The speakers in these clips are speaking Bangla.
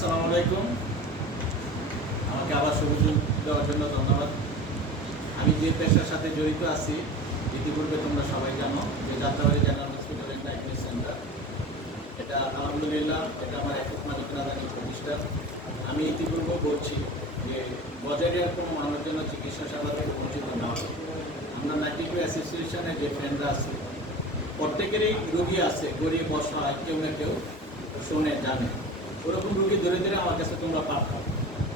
আসসালামু আলাইকুম। আমাকে আবার সুযোগ দেওয়ার জন্য ধন্যবাদ। আমি যে পেশার সাথে জড়িত আছি ইতিপূর্বে তোমরা সবাই জানো যে যাত্রাবাড়ি জেনারেল হসপিটালের ডায়াগনোস সেন্টার, এটা আলহামদুলিল্লাহ এটা আমার একক মালিকানাধীন প্রতিষ্ঠান। আমি ইতিপূর্বে বলছি যে বজারিয়ার কোনো মানুষের জন্য চিকিৎসা সেবা থেকে বঞ্চিত না হয়। আমরা 92 অ্যাসোসিয়েশনের যে ফ্রেন্ডরা আছে প্রত্যেকেরই রোগী আছে, গরিব অসহায় কেউ না কেউ শোনে জানে, ওরকম রোগী ধরে ধরে আমার কাছে তোমরা পাঠাও।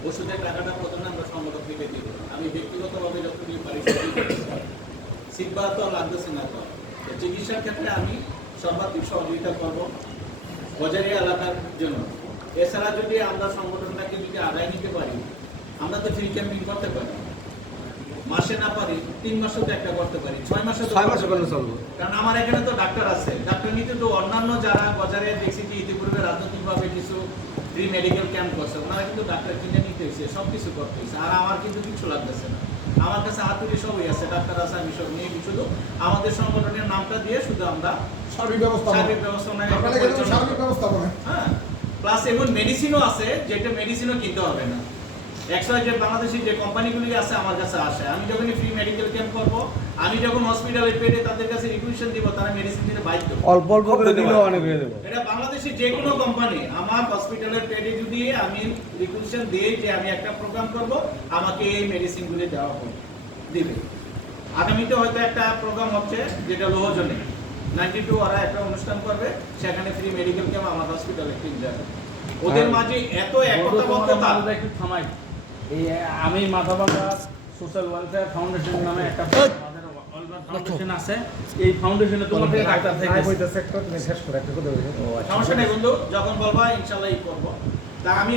ওষুধের টাকাটা প্রথমে আমরা সংগঠন থেকে দিব। আমি ব্যক্তিগতভাবে যতটুকু পারি শিখবা তো লাগতেছে না। তো চিকিৎসার ক্ষেত্রে আমি সর্বাধিক সহযোগিতা করব বজারিয়া এলাকার জন্য। এছাড়া যদি আমরা সংগঠনটাকে যদি আগায় নিতে পারি, আমরা তো ফ্রি ক্যাম্পিং করতে পারি, মাসে না পারি 3 মাসে তো একটা করতে পারি, 6 মাসে করলে চলবে। কারণ আমার এখানে তো ডাক্তার আছে, ডাক্তার নিতে তো অন্যান্য যারা বাজারে দেখছি যে ইতিপূর্বে রাজনৈতিকভাবে কিছু ফ্রি মেডিকেল ক্যাম্প করছে, ওনারা কিন্তু ডাক্তার কিনে নিতে হয়েছে, সব কিছু করতে হয়েছে। আর আমার কিন্তু কিছু লাগতেছে না, আমার কাছে হাতুড়ি সবই আছে, ডাক্তার আছে, আমি সব নিয়ে শুধু আমাদের সংগঠনের নামটা দিয়ে শুধু আমরা সার্বিক ব্যবস্থাপনা হ্যাঁ, প্লাস এবং মেডিসিনও আছে, যেটা মেডিসিনও কিনতে হবে না। যে বাংলাদেশি যে কোম্পানিগুলি আছে আমার কাছে আসে, আমি যখন ফ্রি মেডিকেল ক্যাম্প করব, আমি যখন হসপিটালে পেটে তাদের কাছে রিকুইজিশন দিব, তারা মেডিসিন দিতে বাধ্য। অল্প অল্প করে দিলেও অনেক হয়ে যাবে। এটা বাংলাদেশি যে কোনো কোম্পানি আমার হসপিটালের পেটে যদি আমি রিকুইজিশন দিই যে আমি একটা প্রোগ্রাম করব, আমাকে এই মেডিসিনগুলি দেওয়া হবে, দিবে। আগামীতে হয়তো একটা প্রোগ্রাম হচ্ছে যেটা লোহজনে 92 ওরা একটা অনুষ্ঠান করবে, সেখানে ফ্রি মেডিকেল ক্যাম্প আমার হসপিটালে কিন যাবে। ওদের মাঝে এত একতাবদ্ধতা। একটু থামাই, এই আমি মাথাভাঙ্গা সোশ্যাল ওয়েলফেয়ার ফাউন্ডেশন নামে একটা ফাউন্ডেশন আছে, এই ফাউন্ডেশনে তোমার থেকে ডাক্তার থেকে সমস্যা নেই বন্ধু, যখন বলবা ইনশাআল্লাহ করবো। তা আমি